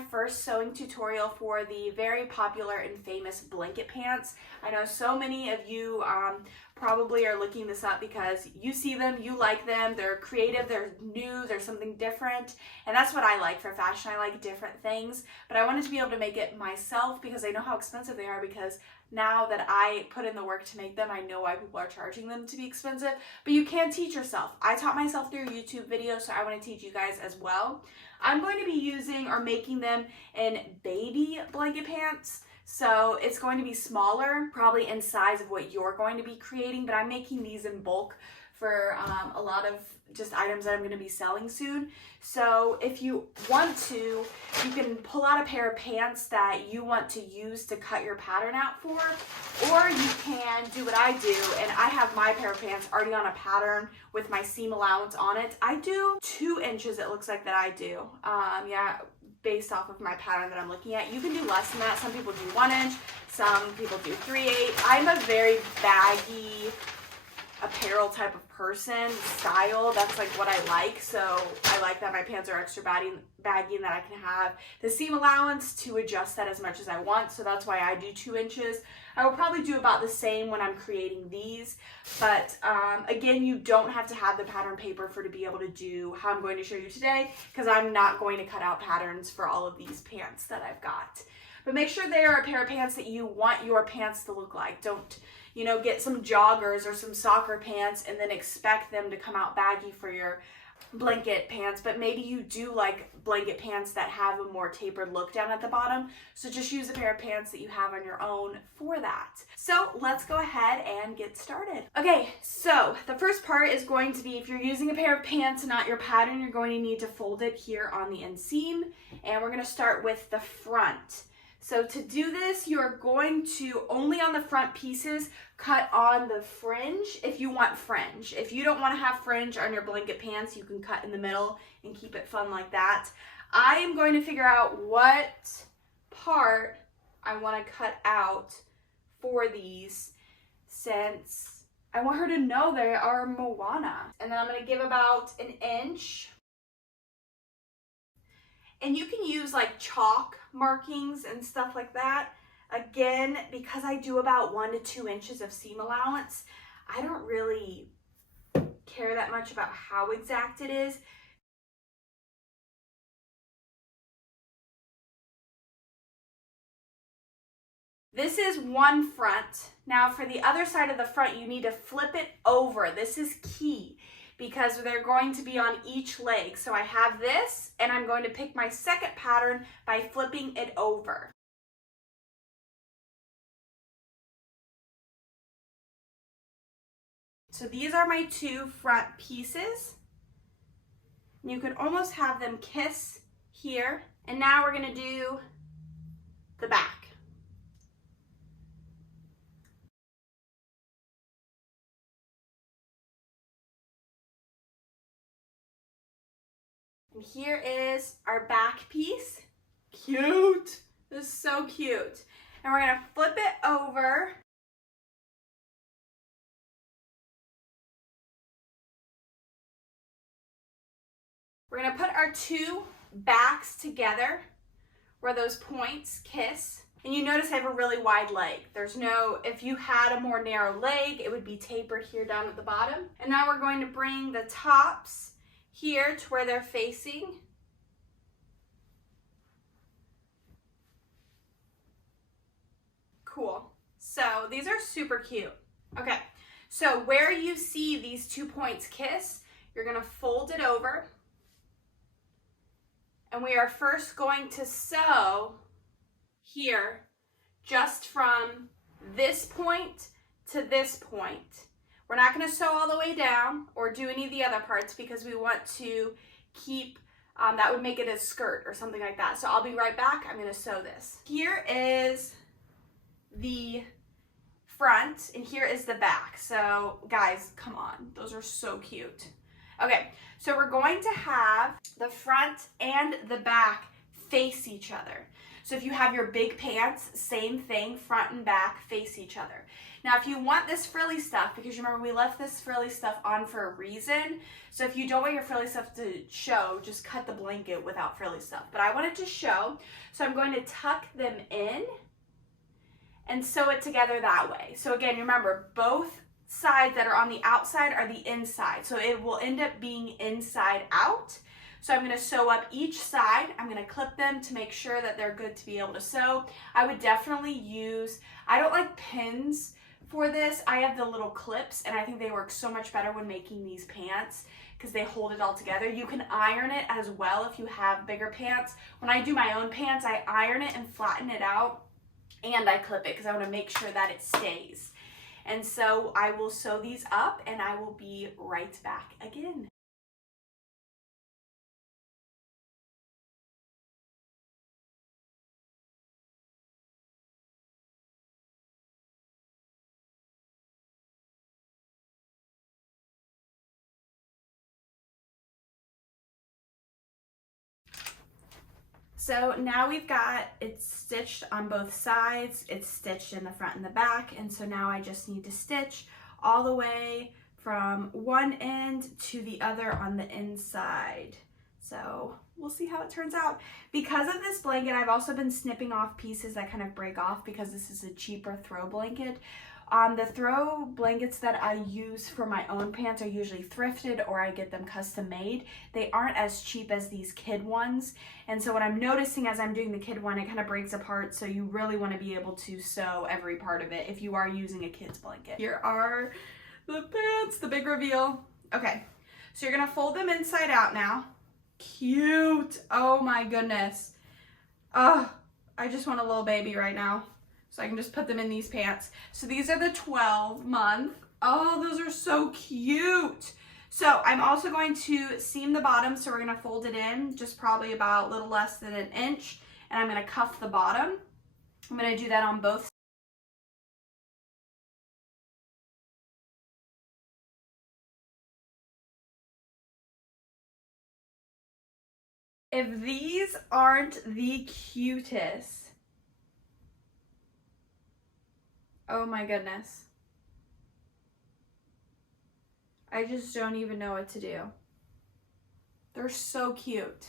my first sewing tutorial for the very popular and famous blanket pants. I know so many of you probably are looking this up because you see them, you like them, they're creative, they're new, they're something different, and that's what I like for fashion. I like different things, but I wanted to be able to make it myself because I know how expensive they are, because now that I put in the work to make them, I know why people are charging them to be expensive, but you can teach yourself. I taught myself through YouTube videos, so I want to teach you guys as well. I'm going to be using or making them in baby blanket pants. So it's going to be smaller, probably in size of what you're going to be creating, but I'm making these in bulk for a lot of just items that I'm going to be selling soon. So if you want to, you can pull out a pair of pants that you want to use to cut your pattern out for, or you can do what I do, and I have my pair of pants already on a pattern with my seam allowance on it. I do 2 inches, it looks like that I do. Yeah, based off of my pattern that I'm looking at. You can do less than that. Some people do 1 inch, some people do 3/8. I'm a very baggy apparel type of person, style. That's like what I like. So I like that my pants are extra baggy and that I can have the seam allowance to adjust that as much as I want. So that's why I do 2 inches. I will probably do about the same when I'm creating these. But again, you don't have to have the pattern paper to be able to do how I'm going to show you today, because I'm not going to cut out patterns for all of these pants that I've got. But make sure they are a pair of pants that you want your pants to look like. Don't, you know, get some joggers or some soccer pants and then expect them to come out baggy for your blanket pants. But maybe you do like blanket pants that have a more tapered look down at the bottom. So just use a pair of pants that you have on your own for that. So let's go ahead and get started. Okay, so the first part is going to be, if you're using a pair of pants and not your pattern, you're going to need to fold it here on the inseam. And we're going to start with the front. So to do this, you're going to, only on the front pieces, cut on the fringe if you want fringe. If you don't want to have fringe on your blanket pants, you can cut in the middle and keep it fun like that. I am going to figure out what part I want to cut out for these, since I want her to know they are Moana. And then I'm going to give about 1 inch. And you can use like chalk markings and stuff like that. Again, because I do about 1 to 2 inches of seam allowance, I don't really care that much about how exact it is. This is one front. Now for the other side of the front, you need to flip it over. This is key, because they're going to be on each leg. So I have this, and I'm going to pick my second pattern by flipping it over. So these are my 2 front pieces. You can almost have them kiss here. And now we're gonna do the back. And here is our back piece. Cute. This is so cute. And we're gonna flip it over. We're gonna put our 2 backs together where those points kiss. And you notice I have a really wide leg. There's no, if you had a more narrow leg, it would be tapered here down at the bottom. And now we're going to bring the tops here to where they're facing. Cool. So these are super cute. Okay, so where you see these 2 points kiss, you're gonna fold it over. And we are first going to sew here just from this point to this point. We're not going to sew all the way down or do any of the other parts, because we want to keep, that would make it a skirt or something like that. So I'll be right back. I'm going to sew this. Here is the front and here is the back. So guys, come on. Those are so cute. Okay, so we're going to have the front and the back face each other. So if you have your big pants, same thing, front and back, face each other. Now, if you want this frilly stuff, because remember we left this frilly stuff on for a reason, so if you don't want your frilly stuff to show, just cut the blanket without frilly stuff. But I want it to show, so I'm going to tuck them in and sew it together that way. So again, remember, both sides that are on the outside are the inside, so it will end up being inside out. So I'm going to sew up each side. I'm going to clip them to make sure that they're good to be able to sew. I would definitely use, I don't like pins for this. I have the little clips, and I think they work so much better when making these pants because they hold it all together. You can iron it as well if you have bigger pants. When I do my own pants, I iron it and flatten it out, and I clip it because I want to make sure that it stays. And so I will sew these up, and I will be right back again. So now we've got it stitched on both sides, it's stitched in the front and the back, and so now I just need to stitch all the way from one end to the other on the inside. So we'll see how it turns out. Because of this blanket, I've also been snipping off pieces that kind of break off because this is a cheaper throw blanket. The throw blankets that I use for my own pants are usually thrifted or I get them custom made. They aren't as cheap as these kid ones. And so what I'm noticing as I'm doing the kid one, it kind of breaks apart. So you really want to be able to sew every part of it if you are using a kid's blanket. Here are the pants, the big reveal. Okay, so you're going to fold them inside out now. Cute. Oh my goodness. Oh, I just want a little baby right now. So I can just put them in these pants. So these are the 12-month. Oh, those are so cute. So I'm also going to seam the bottom. So we're going to fold it in just probably about a little less than an inch. And I'm going to cuff the bottom. I'm going to do that on both sides. If these aren't the cutest, oh my goodness. I just don't even know what to do. They're so cute.